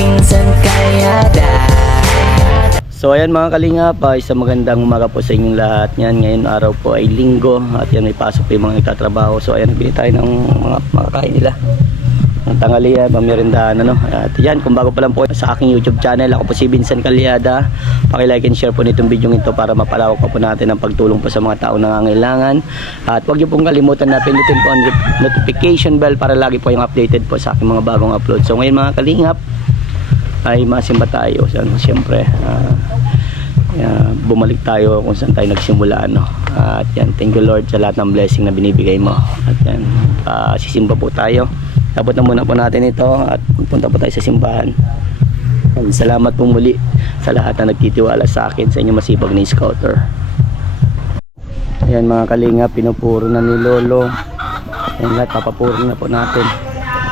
Pinsan Kalyada. So ayan mga kalingap, isang magandang umaga po sa inyong lahat. Ngayon araw po ay linggo at yan may pasok po yung mga nagtatrabaho. So ayan, nagbili tayo ng mga makakain nila ng tanghalian, pamirindahan ano. At yan, kung bago pa lang po sa aking YouTube channel, ako po si Vincent Calyada. Paki-like and share po nitong video ito para mapalawak pa po natin ang pagtulong po sa mga taong nangangailangan. At huwag niyo pong kalimutan na pindutin po ang notification bell para lagi po yung updated po sa aking mga bagong upload. So ngayon mga kalingap ay masimba tayo. Siyempre bumalik tayo kung saan tayo nagsimula ano. At yan, thank you Lord sa lahat ng blessing na binibigay mo. At yan, sisimba po tayo. Tapos na muna po natin ito at punta po tayo sa simbahan. And salamat po muli sa lahat na nagtitiwala sa akin, sa inyong masipag na scouter. Ayan mga kalinga, pinupuro na ni Lolo. Ayan lahat, papapuro na po natin.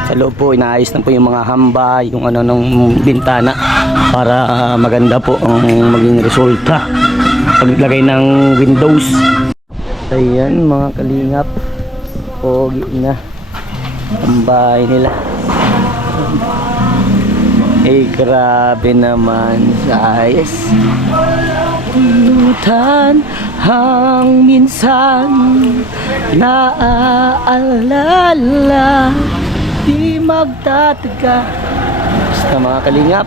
Sa loob po, inaayos na po yung mga hamba, yung ano ng bintana para maganda po ang maging resulta paglagay ng windows. Ayan mga kalingap, pogi na ang bahay nila. Eh grabe naman sa ayos. Lutan hang minsan naaalala, di magtataga. Basta mga kalingap,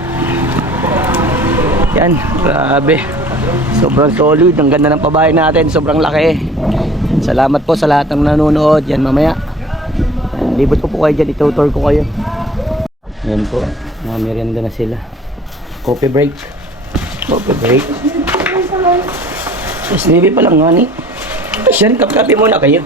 yan, grabe, sobrang solid, ang ganda ng pabahay natin, sobrang laki. Salamat po sa lahat ng nanonood. Yan mamaya, yan, libot ko po kayo dyan, itutur ko kayo. Yan po, mga merienda na sila. Coffee break. Coffee break. Yes, maybe pa lang nga ni. Yan, kap-kapi muna kayo.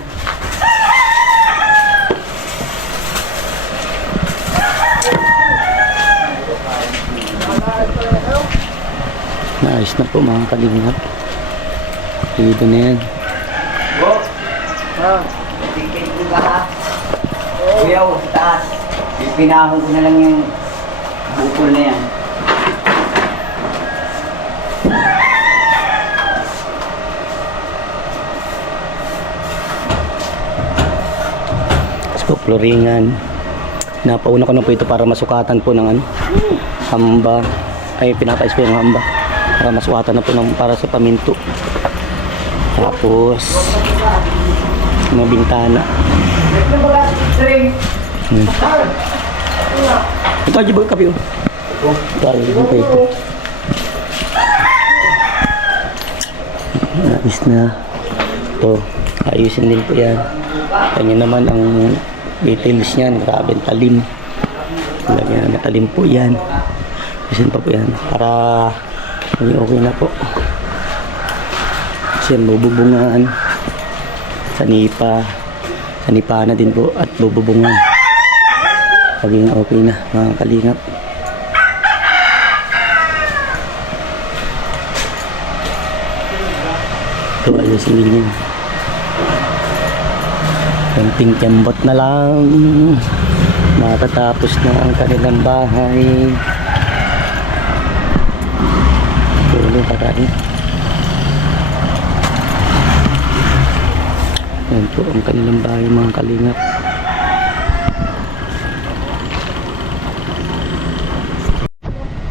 Naayos na po mga kalingap. Dito na yan. Kuyaw, sa taas. Pinahon ko na lang yung bukol na yan. So, floringan. Napauna ko na po ito para masukatan po ng ano, hamba. Ay, pinapais po yung hamba para masukatan na po ng, para sa paminto. Tapos mga bintana. Ito aja bago kape. Ito aja bago ito. Nais na. Ito, ayusin din po yan. Kanya naman ang details niyan. Grabe talim. Lagyan na matalim po yan. Ayusin pa po yan para maging okay na po. Kasi yan, bububungan. Sanipa na din po at bububungan. Maging okay na mga kalingap. Ito ayusin din yun. Konting tiyambot na lang, matatapos na ang kanilang bahay. Tuloy kakain. Yan po ang kanilang bahay mga kalingap.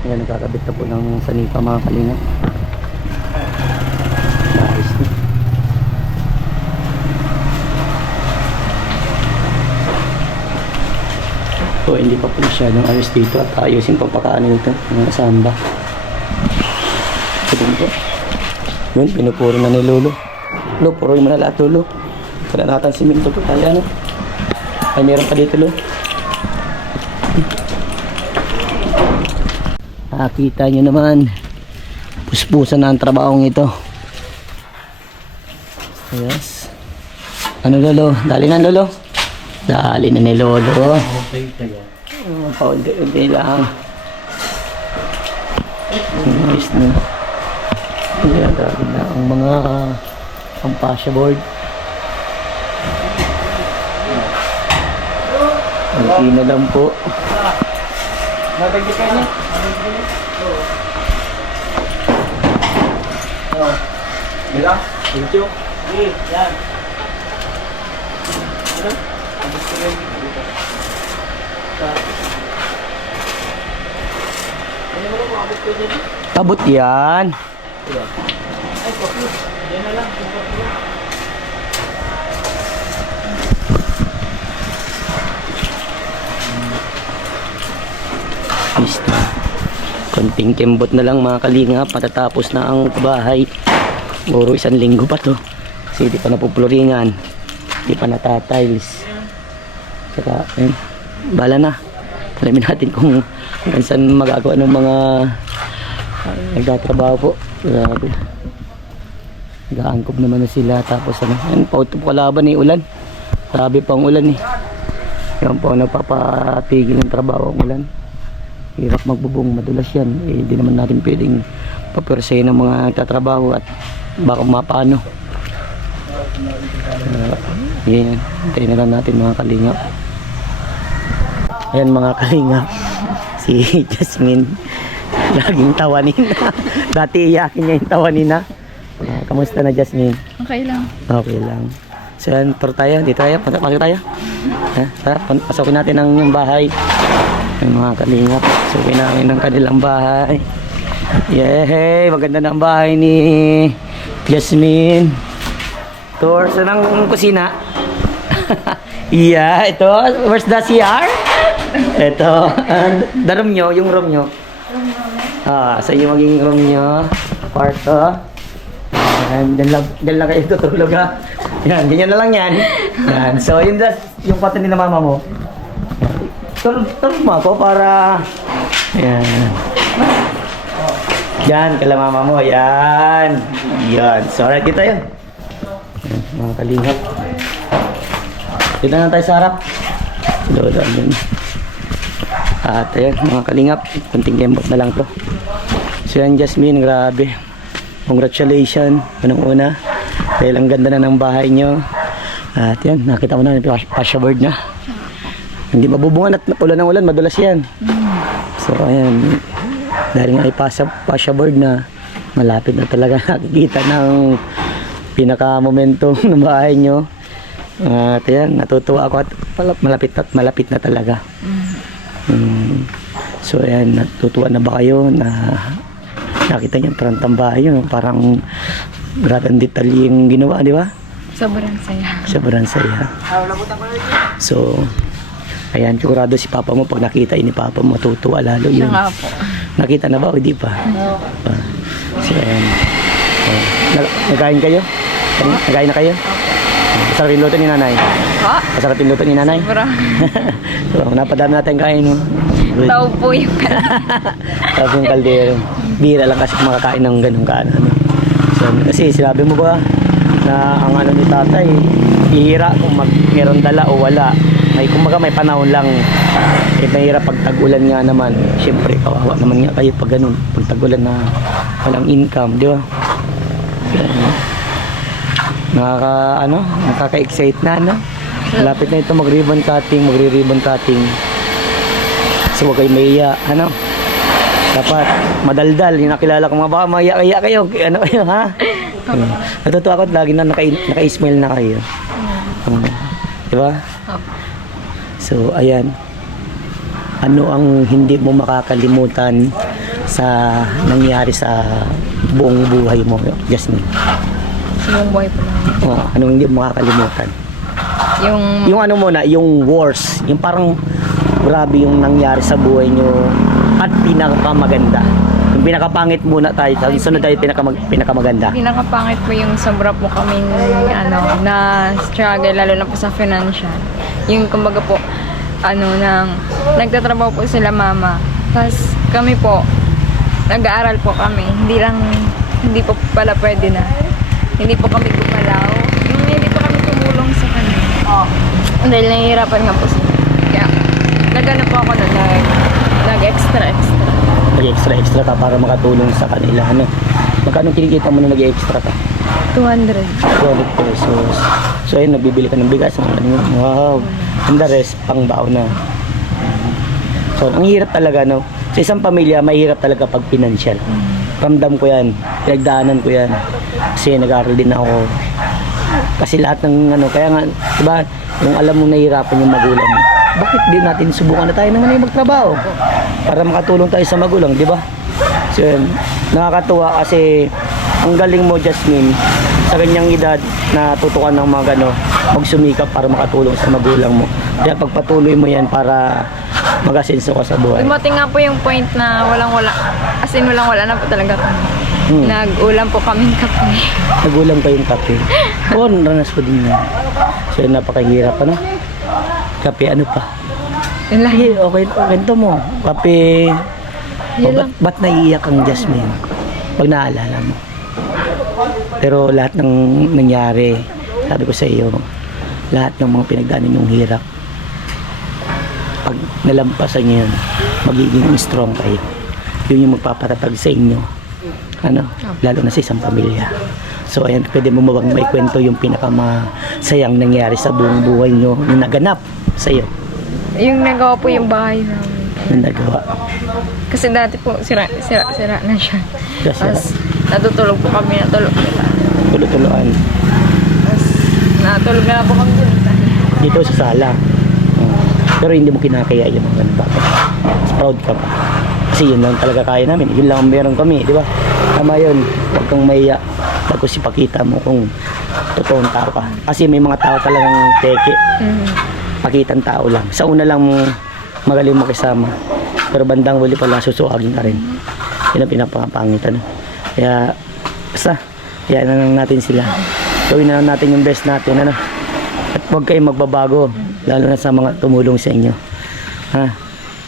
Yan, nagkakabit na po ng sanipa mga kalingap. Nice na. So hindi pa po masyadong ayos dito at ayusin pang pakaano nito mga samba. Ito po. Yun, pinupuro na ni Lolo. Lo, puroy mo na lahat Lolo. Kaya natin siminto po tayo ano. Ay meron pa dito Lo. Nakita nyo naman, puspusan na ang trabahong ito. Yes. Ano Lolo? Dali na Lolo. Dali na ni Lolo. Paunti-unti lang. Nice na. Ayan, dali na ang mga pampasya board. Kunti na lang po. Nabigay ka niya? Bila? Thank you. Yan. Abot yan. Miss na. Konting kembot na lang mga kalingap. Matatapos na ang bahay. Puro 1 linggo pa to. Kasi di pa napupluringan. Di pa natatiles. Saka, ayun. Bala na. Alamin natin kung hanggang saan magagawa ng mga nagtatrabaho po. Grabe. Nag-aangkop naman na sila. Tapos ano. Ayun, pauto po kalaban eh. Ulan. Grabe pang ulan eh. Yan po napapatigil ng trabaho ang ulan. Hirap magbubong, madulas yan. Eh, di naman natin pwedeng papersayin ng mga nagtatrabaho at baka mapano. Yan, hintayin na lang natin mga kalingap. Ayan mga kalingap. Si Jasmine, laging tawanin na. Dati iyakin niya yung tawanin na. Kamusta na Jasmine? Okay lang. Okay lang. So yan, tour tayo. Dito tayo, pasok tayo. Tara, pasokin natin ang yung bahay. Yung mga kalingap, sukin namin ng kanilang bahay. Yay! Maganda na ang bahay ni Jasmine. Tour sa ng kusina. Yeah, ito. Where's the CR? Ito. The room nyo, yung room nyo. Sa inyo maging room nyo. Kwarto. Diyan lang kayo tutulog ha. Yan, ganyan na lang yan. Yan. So, yung kwarto ni na mama mo. Tulog mo ako para... Yan. Yan, kala mama mo. Yan. Yan. So, alright, dito yun. Yan, mga kalingap. Dito na tayo sa harap. Lolo, yun. At ayan, mga kalingap. Kunting kembot na lang to. So, yan, Jasmine. Grabe. Congratulations. Unang-una. Dahil ang ganda na ng bahay nyo. At yan, nakita mo na yung pasya board na. Hindi mabubungan at ulan ng ulan, madulas yan. So ayan, dahil nga ay pasya board na, malapit na talaga nakikita ng pinaka-momentum ng bahay nyo. At ayan, natutuwa ako at malapit na talaga. So ayan, natutuwa na ba kayo na nakita nyo parang tambahay nyo, parang grabe ang detalye yung ginawa, di ba? Sobrang saya. Sobrang saya. So, ayan, sigurado si papa mo, pag nakita ni papa mo, matutuwa lalo yun. Siya nga po. Nakita na ba o di pa? No. So, ayan. Nagkain kayo? Nagkain na kayo? Masarap yung luto ni nanay? Ha? Masarap yung luto ni nanay? Sobrang. So, napadami natin kain, no? Tao po yung Tapos yung kaldero. Bira lang kasi makakain ng ganun kaano. So, kasi sinabi mo ba na ang ano ni tatay, ihira kung meron dala o wala. May kumbaga may panahon lang. Mahirap pag tag-ulan nga naman. Siyempre kawawa naman nga kayo pag ganun. Pag tag-ulan na walang income, di ba? Nakaka-excite na, no? Malapit na ito mag-ribbon cutting, magre-ribbon cutting. So huwag kayo mahiya, ano? Dapat madaldal, yung nakilala ko mga baka mahiya kayo, ano kayo, ha? Natutuwa ako, lagi na naka-smile na kayo. Di ba? So, ayan. Ano ang hindi mo makakalimutan sa nangyari sa buong buhay mo, Jasmine? yung buhay po namin. Anong hindi mo makakalimutan? Yung ano muna, yung worst. Yung parang grabe yung nangyari sa buhay nyo at pinakamaganda. Yung pinakapangit muna tayo. Sunod tayo pinakamaganda. Pinakapangit po yung sobra po kaming na struggle, lalo na po sa financial. Yung kumbaga po, nagtatrabaho po sila mama. Tapos kami po, nag-aaral po kami. Hindi po pala pwede na. Hindi po kami gumalaw. Yung hindi po kami tumulong sa kanila. Dahil nahihirapan nga po sila. Kaya, nag-ano po ako na nag-extra. Nag-extra ka para makatulong sa kanila. Ano? Magkano kinikita mo na nag-extra ka? 200. 200 pesos. So ayun, nagbibili ka ng bigas. Wow. And the rest, pang baon na. So, ang hirap talaga, no? Sa isang pamilya, mahirap talaga pag financial. Ramdam ko yan. Pinagdaanan ko yan. Kasi nag-aaral din ako. Kasi lahat ng kaya nga, diba, yung alam mo nahihirapan yung magulang mo. Bakit di natin subukan na tayo naman yung magtrabaho? Para makatulong tayo sa magulang, di ba? So yun, nakakatuwa kasi ang galing mo, Jasmine, sa ganyang edad na tutukan ng mga gano, magsumikap para makatulong sa magulang mo. Kaya pagpatuloy mo yan para mag-asenso ka sa buhay. Dumating nga po yung point na walang-wala. As in, walang-wala na po talaga kami. Nag-ulam po kaming kape. Nagulang pa yung kape. Oo, ranas ko din yan. So yun, napakahirap, ano? Kape, ano pa? Yun lang. Sige, okay to mo. Kape. Yun lang. Ba't naiiyak ang Jasmine? Pag naalala mo. Pero lahat ng nangyari, sabi ko sa iyo, lahat ng mga pinagdaanan yung hirap, pag nalampasan niyo yun, magiging strong kayo. Yun yung magpapatatag sa inyo. Ano? Lalo na sa isang pamilya. So ayan, pwede mo mabang may kwento yung pinakamasayang nangyari sa buong buhay nyo na naganap sa iyo. Yung nagawa po yung bahay namin. Yung nagawa. Kasi dati po, sira na siya. Kasi Tapos, natutulog po kami, natulog nila. tulo-tuloan. Tapos, natulog na po kami dun. Dito sa sala. Pero hindi mo kinakaya yun mga ganun. Bakit? Mas proud ka pa. Kasi yun lang talaga kaya namin. Yun lang ang meron kami, di ba? Tama yun. Huwag kang maiya. Tapos ipakita mo kung totoong tao ka. Kasi may mga tao talagang teke. Pakitang tao lang. Sa una lang magaling makisama. Pero bandang huli pala susuagin ka rin. Yun ang pinapangitan. Kaya basta, kaya na lang natin sila. Gawin na lang natin yung best natin. Ano? At huwag kayong magbabago. Lalo na sa mga tumulong sa inyo. Ha?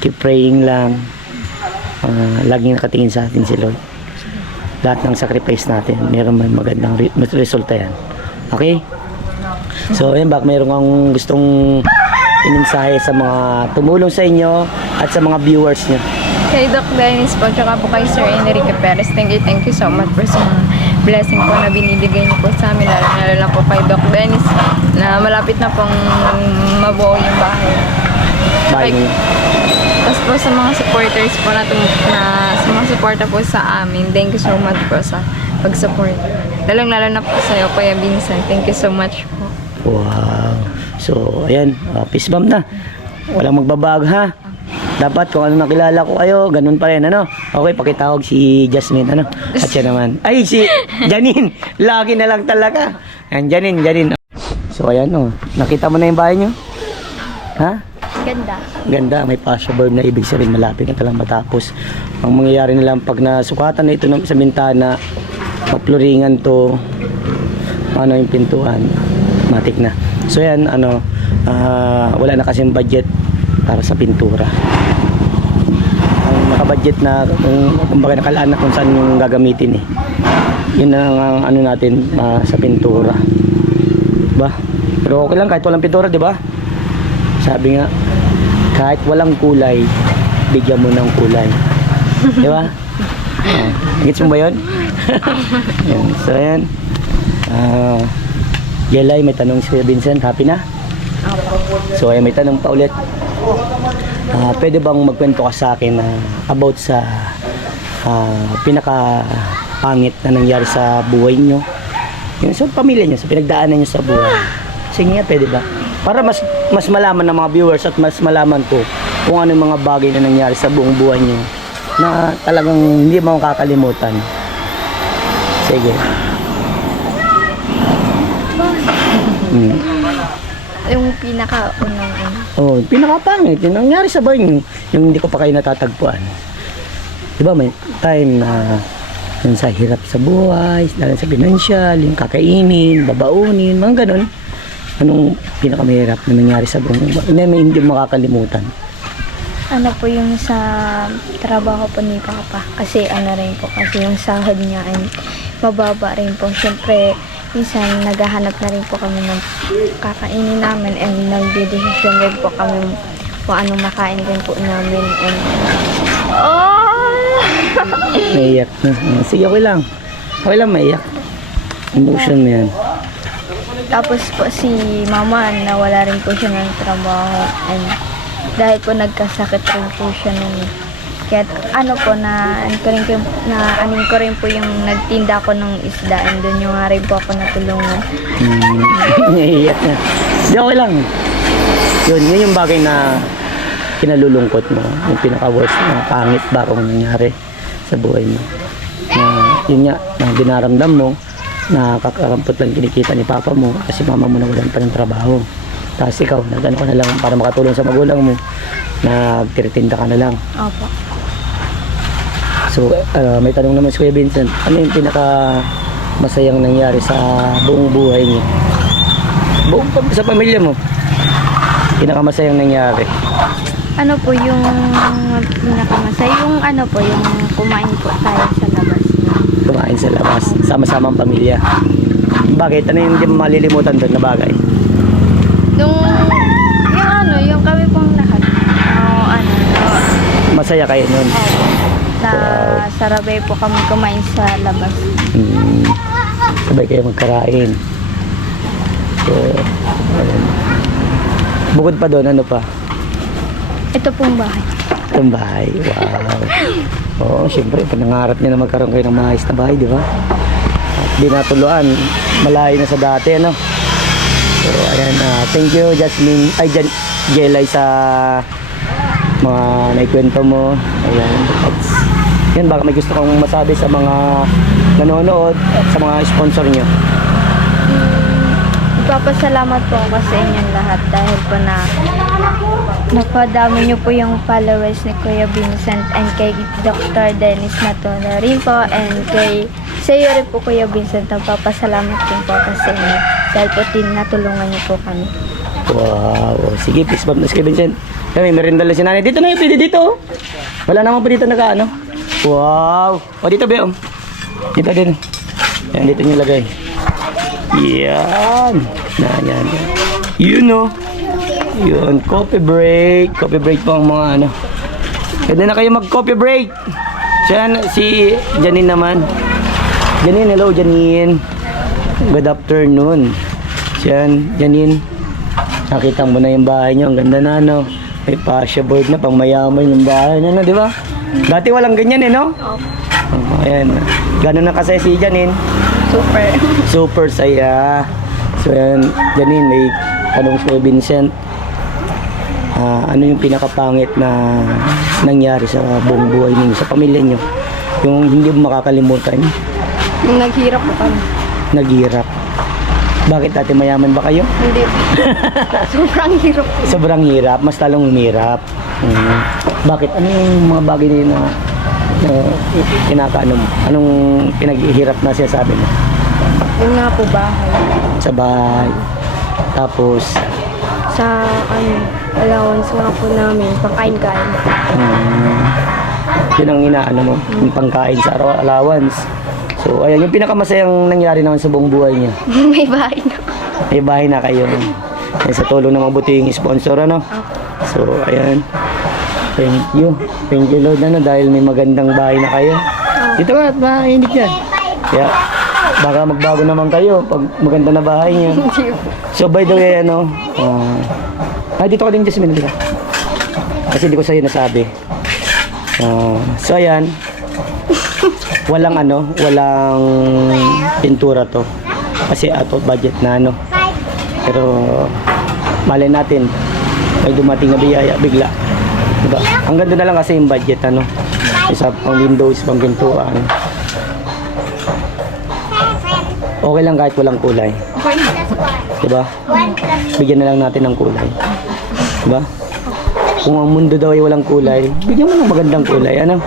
Keep praying lang. Laging nakatingin sa atin si Lord. Lahat ng sacrifice natin, meron may magandang resulta yan. Okay? So, ayun, bak mayroon kang gustong imensahe sa mga tumulong sa inyo at sa mga viewers nyo. Kay Doc Dennis po, tsaka po kay Sir Enrique Perez, thank you so much for sa mga blessing po na binibigay niyo po sa amin, lalo na po kay Doc Dennis na malapit na pong mabuo yung bahay. Bye. Tapos po sa mga supporters po na sa mga suporta po sa amin, thank you so much po sa pag-support. Lalong-lalo na po sa iyo, Kuya Vincent. Thank you so much po. Wow. So, ayan, peace bomb na. Walang magbabago, ha? Dapat kung ano nakilala ko kayo, ganun pa rin, ano? Okay, pakitawag si Jasmine, ano? At siya naman. Ay, si Janine! Lagi na lang talaga. Ayan, Janine. So, ayan, oh. Nakita mo na yung bahay nyo? Ha? Ganda. Ganda, may password na ibig sabihin malapit na talang matapos. Ang mangyayari na lang pag nasukatan na ito sa bintana, mapluringan to, ano yung pintuan, matik na. So yan, wala na kasing budget para sa pintura. Ang nakabudget na, kumbaga nakalaan na kung saan yung gagamitin eh. Yun ang ano natin sa pintura. Diba? Pero okay lang kahit walang pintura, diba? Sabi nga, kahit walang kulay, bigyan mo ng kulay. Di ba? Gets mo ba yun? Yan. So, ayan. Jelay, may tanong si Vincent. Happy na? So, ayan, may tanong pa ulit. Pwede bang magkwento ka sa akin about sa pinaka-pangit na nangyari sa buhay nyo? Yung sa pamilya nyo, sa pinagdaanan nyo sa buhay. Sige nga, pwede ba? Para mas malaman ng mga viewers at mas malaman ko kung ano yung mga bagay na nangyari sa buong buhay niyo na talagang hindi mo makakalimutan. Sige. Yung pinaka-unang Oh, pinakapangit yung nangyari sa buhay niyo, yung hindi ko pa kayo natatagpuan. 'Di ba may time na yung sa hirap sa buhay, lalo sa financial, yung kakainin, babaunin, mga ganun. Anong pinakamahirap na nangyari sa buong na may hindi makakalimutan? Ano po yung sa trabaho po ni Papa. Kasi ano rin po, kasi yung sahod niya ay mababa rin po. Siyempre, minsan naghahanap na rin po kami ng kakainin namin and nagdidesisyon rin po kami kung anong makain rin po namin. And Maiyak na. Sige, okay lang. Okay lang, maiyak. Emotion mo yan. tapos po si Mama, nawala rin po siya ng trabaho. And dahil po nagkasakit rin po siya nun. Kaya ano po, anin ko rin po yung nagtinda ko ng isda and doon yung nga rin po ako natulungan. Naiiyak na. Hindi, okay lang. Yun yung bagay na kinalulungkot mo. Yung pinaka-worst na pangit ba kung nangyari. sa buhay mo. Na yun nga, na dinaramdam mo, na kakarampot lang kinikita ni papa mo kasi mama mo nawalan pa ng trabaho. Tapos ikaw, nagano ka na lang para makatulong sa magulang mo, nagtiritinda ka na lang. Opo. So, may tanong naman si Kuya Vincent, ano yung pinaka masayang nangyari sa buong buhay niyo? Sa pamilya mo, pinakamasayang nangyari? Ano po yung pinakamasaya? Yung ano po, yung kumain po tayo sa labas. Kumain sa labas, sama-sama ang pamilya. Bakit? Ano yung hindi mo malilimutan doon na bagay? Yung kami pong lahat. Masaya kayo nun? Na sarabay po kami kumain sa labas. Sabay kayo magkarain. So, ayun. Bukod pa doon, ano pa? Ito pong bahay. Itong bahay, wow. Oo, syempre, panangarap niya na magkaroon kayo ng maayos na bahay, di ba? At di natuluan, malayo na sa dati, ano? So, ayan, thank you, Jasmine, Jelay sa mga naikwento mo. Ayan, at yan, baka may gusto kong masabi sa mga nanonood at sa mga sponsor nyo. Ipapasalamat po ako sa inyong lahat dahil po na napadami niyo po yung followers ni Kuya Vincent and kay Dr. Dennis Natuna rin po and kay sa iyo rin po Kuya Vincent. Nagpapasalamat din po ako sa inyo dahil po natulungan niyo po kami. Wow, sige, please, Bob, Kuya Vincent. Kami, merinda lang si nanay. Dito na yun, pwede dito. Wala naman pa dito naka-ano. Wow. O, dito, Beo. Dito din. Yan, dito nyo lagay. Yan. Yan. Yun, no. Yun, coffee break. Coffee break po ang mga ano. Pwede na kayo mag-coffee break. Diyan, si Janine naman. Janine, hello, Janine. Good afternoon. Diyan, Janine. Nakita mo na yung bahay nyo. Ang ganda na, no. May pasya board na, pang mayaman yung bahay nyo, no, di ba? Dati walang ganyan, eh, no? Oh, ayan. Gano'n na kasaya si Janine? Super. Super saya. So, ayan, Janine, may tanong si Vincent. Ano yung pinakapangit na nangyari sa buong buhay ninyo, sa pamilya nyo? Yung hindi mo makakalimutan? Yung naghirap po kami. Naghirap. Bakit dati mayaman ba kayo? Hindi. Sobrang hirap po. Sobrang hirap, mas talong humirap. Bakit? Ano yung mga bagay na yun na kinakaano mo? Anong pinaghihirap na siya sabi mo? Yung nga po bahay. Sa bahay. Tapos, Sa allowance nga po namin, pangkain-kain. yun ang inaano mo, yung pangkain sa araw allowance. So, ayan, yung pinakamasayang nangyari naman sa buong buhay niya. May bahay na. May bahay na kayo. Ayan, sa tulong ng mabuting sponsor, ano? So, ayan. Thank you. Thank you, Lord, ano, dahil may magandang bahay na kayo. Dito ka, at mainit yan. Kaya, baka magbago naman kayo pag maganda na bahay niyo. So, by the way, ano, dito ka din, Jasmine, dito. Kasi hindi ko sa'yo nasabi. So, ayan. Walang pintura to. Kasi out of budget na, ano. Pero, malay natin, may dumating na biyaya, bigla. Diba? Ang ganda na lang kasi yung budget, ano. Isa pang windows, pang pintuan. Okay lang kahit walang kulay. Diba? Bigyan na lang natin ng kulay. Diba? Kung ang mundo daw ay walang kulay, bigyan mo ng magandang kulay. Ano?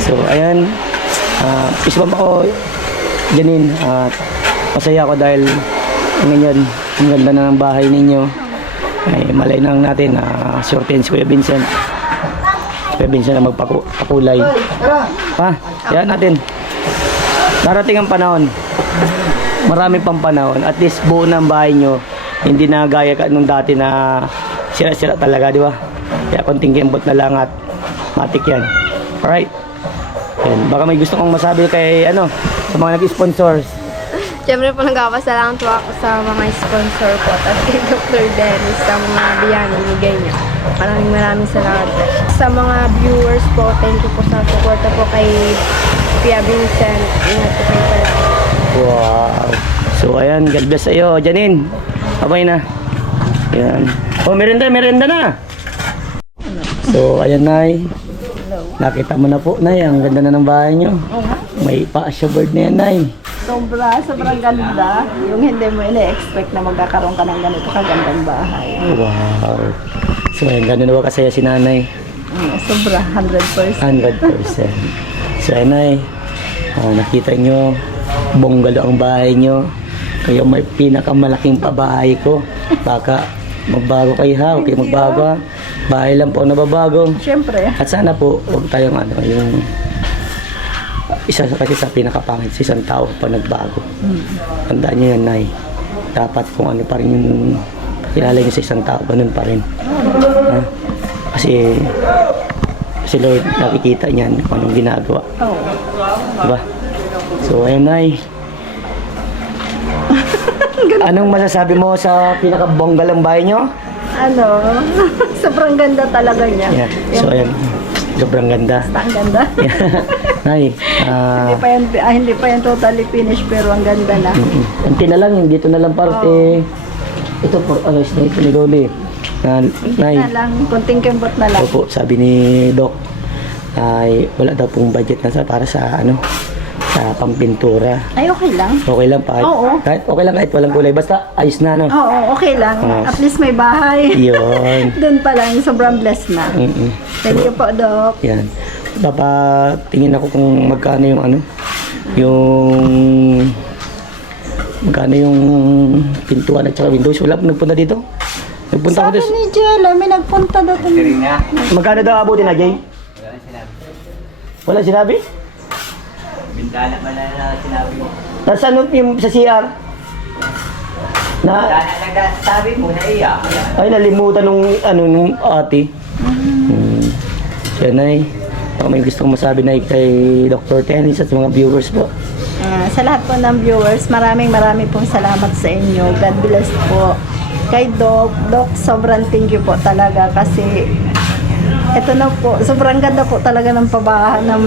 So, ayan. Isbam ako, Janine. Masaya ako dahil ngayon, ang ganda na ng bahay ninyo. Ay, malay na lang natin na shorten si Kuya Vincent. Kuya Vincent na magpakulay. Yan natin. Darating ang panahon. Marami pang panahon. At least buo na ang bahay nyo. Hindi na gaya ka nung dati na sira-sira talaga, di ba? Kaya konting kembot na lang at matik yan. Alright? Yan. Baka may gusto kong masabi kay sa mga nag-sponsors. Siyempre po nagpapasalamat po ako sa mga sponsor po at kay Dr. Dennis sa mga biyan na ibigay niya. Maraming salamat po. Sa mga viewers po, thank you po sa suporta po kay Kuya Vincent. Ingat po kayo pala. Wow. So ayan, God bless sa iyo, Janine. Abay na. Ayan. Oh, merenda na. So ayan, Nay. Hello. Nakita mo na po, Nay. Ang ganda na ng bahay nyo. May pa-asya board na yan, Nay. Sobrang ganda. Yung hindi mo ina-expect na magkakaroon ka ng ganito kagandang bahay. Wow. So, ayan, gano'n na ba kasaya si Nanay? Sobra, 100%. 100%. So, ayan, Nay. Nakita nyo, bonggalo ang bahay nyo. Kayo may pinakamalaking pabahay ko. Baka magbago kayo ha. Okay, magbago ha. Bahay lang po ang nababago. Siyempre. At sana po, huwag tayong yung isa kasi sa pinakapangit sa isang tao pag nagbago. Tandaan nyo yan, Nay. Dapat kung ano pa rin yung kilala nyo sa isang tao, ganun pa rin. Ha? Kasi si Lord nakikita niyan kung anong ginagawa. Oo. Diba? So, ayun, Nay. Anong masasabi mo sa pinakabonggalang bahay nyo? Sobrang ganda talaga niya. Yeah. So, ayan. Sobrang ganda. Ang ganda. Nay, Hindi pa yan totally finished pero ang ganda na. unti na lang, dito na lang parte. Ito po, alas na ito ni Dolly. Nay, Na lang, konting kembot na lang. opo, sabi ni Doc, ay wala daw pong budget na para sa sa pampintura. Ay, okay lang. Okay lang pa. Oo. Okay lang kahit walang kulay. Basta ayos na, no? Oo, okay lang. Ah. At least may bahay. Yun. Doon pa lang, sobrang blessed na. Thank you po, Doc. Yan. Papatingin ako kung magkano yung pintuan at saka windows. Wala po nagpunta dito. Nagpunta ako Sabi dito. ni Jella, may nagpunta daw. Ring na. Magkano daw abutin na, Jay? Wala nang sinabi. Wala sinabi? Bintana man na sinabi mo. Tapos ano yung sa CR? Na, Bintana nagsasabi mo na iya. ay nalimutan nung ate. Siya, Nay. Baka may gusto kong masabi, Nay, kay Dr. Tennis at sa mga viewers po. Sa lahat po ng viewers, maraming pong salamat sa inyo. God bless po. Kay Doc, sobrang thank you po talaga kasi ito na po, sobrang ganda po talaga ng pabahan ng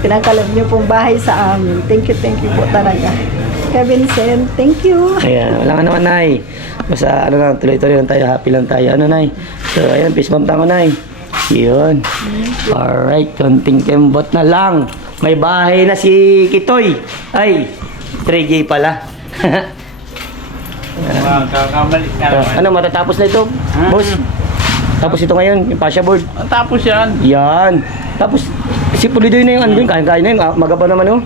pinagkalab niyo pong bahay sa amin. Thank you po talaga. Kay Vincent, thank you. Ayan, wala nga naman, Nay. Basta lang, tuloy-tuloy lang tayo, happy lang tayo. Nay? So, ayan, peace bump tango, Nay. Yun. Alright, konting kembot na lang. May bahay na si Kitoy. Ay, 3J pala. Kakamali ka naman. Ano, matatapos na ito, boss? Tapos ito ngayon, yung pasya board. Tapos yan. Yan. Tapos, si Pulidoy na yung ano yun, kain-kain na yun. Maga pa naman, oh.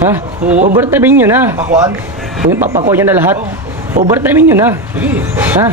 Ha? Overtime nyo na. Pakuan? Kung yung papako niya na lahat, overtime nyo na. Sige. Ha?